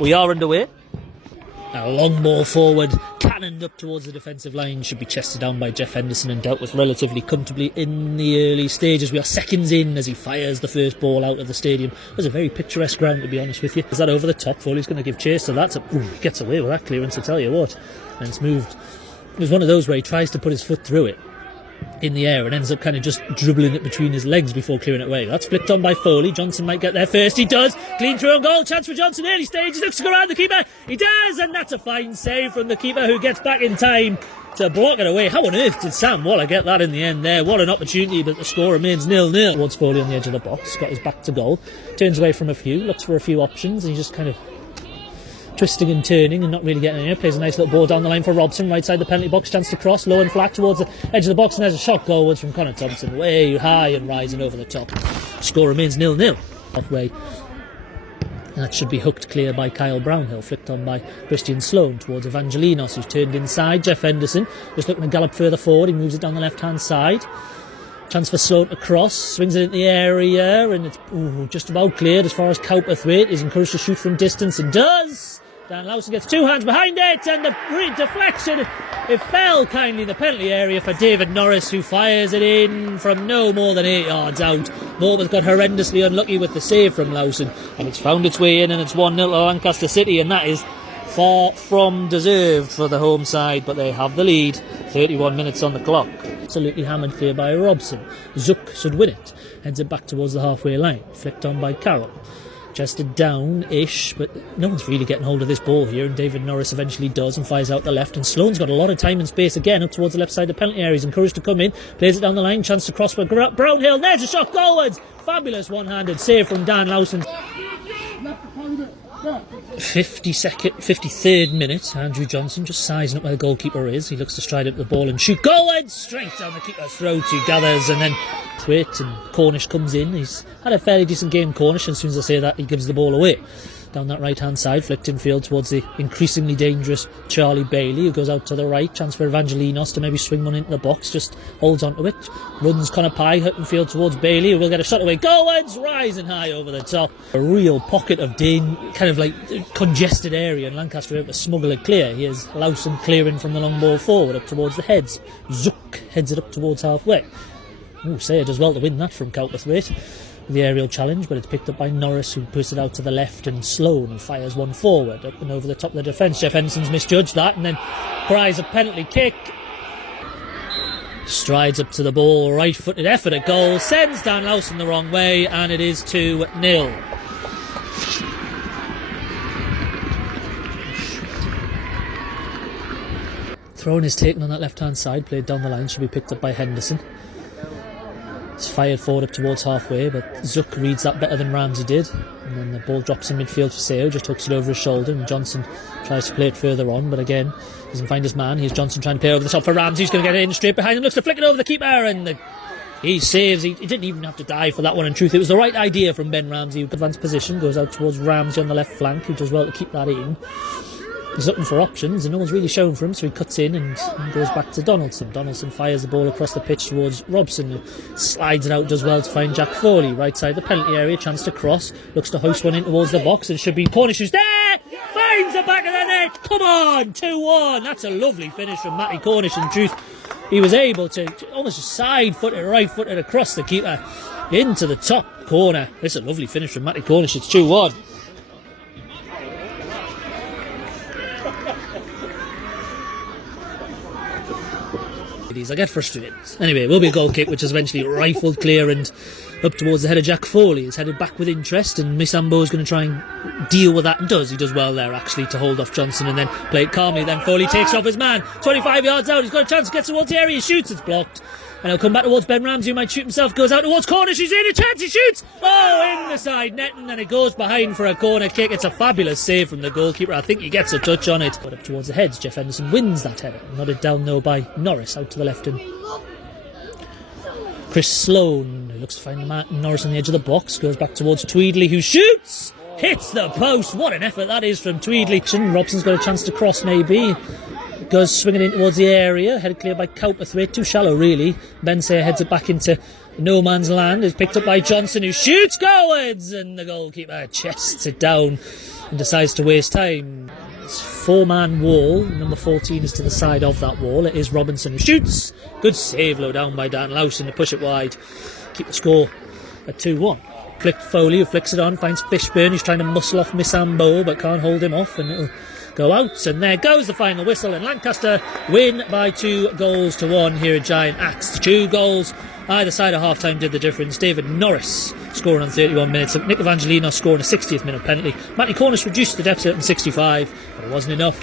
We are underway. A long ball forward, cannoned up towards the defensive line, should be chested down by Jeff Henderson and dealt with relatively comfortably in the early stages. We are seconds in as he fires the first ball out of the stadium. It was a very picturesque ground, to be honest with you. Is that over the top? Foley's going to give chase to that. He gets away with that clearance, I tell you what. And it's moved. It was one of those where he tries to put his foot through it in the air and ends up kind of just dribbling it between his legs before clearing it away. That's flicked on by Foley. Johnson might get there first. He does. Clean through on goal. Chance for Johnson. Early stages. Looks to go around the keeper. He does. And that's a fine save from the keeper, who gets back in time to block it away. How on earth did Sam Waller get that in the end there? What an opportunity, but the score remains 0-0. Towards Foley on the edge of the box. Got his back to goal. Turns away from a few. Looks for a few options. And he just kind of twisting and turning and not really getting anywhere. Plays a nice little ball down the line for Robson, right side the penalty box, chance to cross, low and flat towards the edge of the box, and there's a shot goalwards from Connor Thompson, way high and rising over the top. Score remains 0-0. Halfway. And that should be hooked clear by Kyle Brownhill, flicked on by Christian Sloan towards Evangelinos, who's turned inside. Jeff Henderson just looking to gallop further forward. He moves it down the left hand side. Chance for Sloan to cross, swings it in the area, and it's just about cleared as far as Cowperthwaite is encouraged to shoot from distance, and does. Dan Lawson gets two hands behind it, and the deflection, it fell kindly in the penalty area for David Norris, who fires it in from no more than 8 yards out. Morpeth got horrendously unlucky with the save from Lawson, and it's found its way in, and it's 1-0 to Lancaster City, and that is far from deserved for the home side, but they have the lead. 31 minutes on the clock. Absolutely hammered clear by Robson. Zook should win it. Heads it back towards the halfway line. Flicked on by Carroll. Chested down-ish, but no one's really getting hold of this ball here, and David Norris eventually does and fires out the left, and Sloan's got a lot of time and space again up towards the left side of the penalty area. He's encouraged to come in, plays it down the line, chance to cross for Brownhill. There's a shot goalwards. Fabulous one-handed save from Dan Lawson. 53rd minute, Andrew Johnson just sizing up where the goalkeeper is. He looks to stride up the ball and shoot goalwards, straight down the keeper's throat, who gathers, and then Thwaite and Cornish comes in. He's had a fairly decent game, Cornish, and as soon as I say that, he gives the ball away. Down that right hand side, flicked in field towards the increasingly dangerous Charlie Bailey, who goes out to the right. Chance for Evangelinos to maybe swing one into the box, just holds onto it, runs Connor Pye, hitting field towards Bailey, who will get a shot away. Goalwards, rising high over the top. A real pocket of kind of like congested area, and Lancaster able to smuggle it clear. Here's Lawson clearing from the long ball forward up towards the heads. Zook heads it up towards halfway. Sayer does well to win that from Cowperthwaite. The aerial challenge, but it's picked up by Norris, who puts it out to the left, and Sloan, who fires one forward up and over the top of the defence. Jeff Henderson's misjudged that and then cries a penalty kick. Strides up to the ball, right-footed effort at goal, sends Dan Lawson the wrong way, and it is 2-0. Throw-in is taken on that left-hand side, played down the line, should be picked up by Henderson. It's fired forward up towards halfway, but Zook reads that better than Ramsey did, and then the ball drops in midfield for Seo, just hooks it over his shoulder, and Johnson tries to play it further on, but again doesn't find his man. Here's Johnson trying to play over the top for Ramsey, who's going to get it in straight behind him, looks to flick it over the keeper, and he saves. He didn't even have to dive for that one. In truth, it was the right idea from Ben Ramsey, who advanced position, goes out towards Ramsey on the left flank, who does well to keep that in. He's looking for options and no one's really shown for him, so he cuts in and goes back to Donaldson. Donaldson fires the ball across the pitch towards Robson, who slides it out, does well to find Jack Foley, right side the penalty area, chance to cross, looks to hoist one in towards the box, and should be Cornish, who's there, finds the back of the net, come on, 2-1, that's a lovely finish from Matty Cornish. In truth, he was able to almost just side-footed, right-footed across the keeper into the top corner. It's a lovely finish from Matty Cornish. It's 2-1. I get frustrated. Anyway, it will be a goal kick, which is eventually rifled clear and up towards the head of Jack Foley. It's headed back with interest, and Misambo is going to try and deal with that, and does. He does well there, actually, to hold off Johnson and then play it calmly. Then Foley takes off his man, 25 yards out. He's got a chance, gets towards the area, he shoots, it's blocked. And he'll come back towards Ben Ramsey, who might shoot himself, goes out towards Cornish, he's in, a chance, he shoots! Oh, in the side netting, and it goes behind for a corner kick. It's a fabulous save from the goalkeeper. I think he gets a touch on it. But up towards the heads, Jeff Henderson wins that header. Nodded down, though, by Norris, out to the left. And Chris Sloan, who looks to find Norris on the edge of the box, goes back towards Tweedley, who shoots! Hits the post. What an effort that is from Tweedley. Robson's got a chance to cross, maybe. Goes swinging in towards the area, headed clear by Cowperthwaite, too shallow really. Ben Sayer heads it back into no man's land, is picked up by Johnson, who shoots goalwards, and the goalkeeper chests it down and decides to waste time. It's 4-man wall. Number 14 is to the side of that wall. It is Robinson who shoots. Good save low down by Dan Lowson to push it wide. Keep the score at 2-1. Foley who flicks it on, finds Fishburn who's trying to muscle off Missambo but can't hold him off, and it'll go out, and there goes the final whistle, and Lancaster win by 2-1 here at Giant Axe. The 2 goals either side of half-time did the difference. David Norris scoring on 31 minutes, Nic Evangelinos scoring a 60th minute penalty. Matty Cornish reduced the deficit in 65, but it wasn't enough.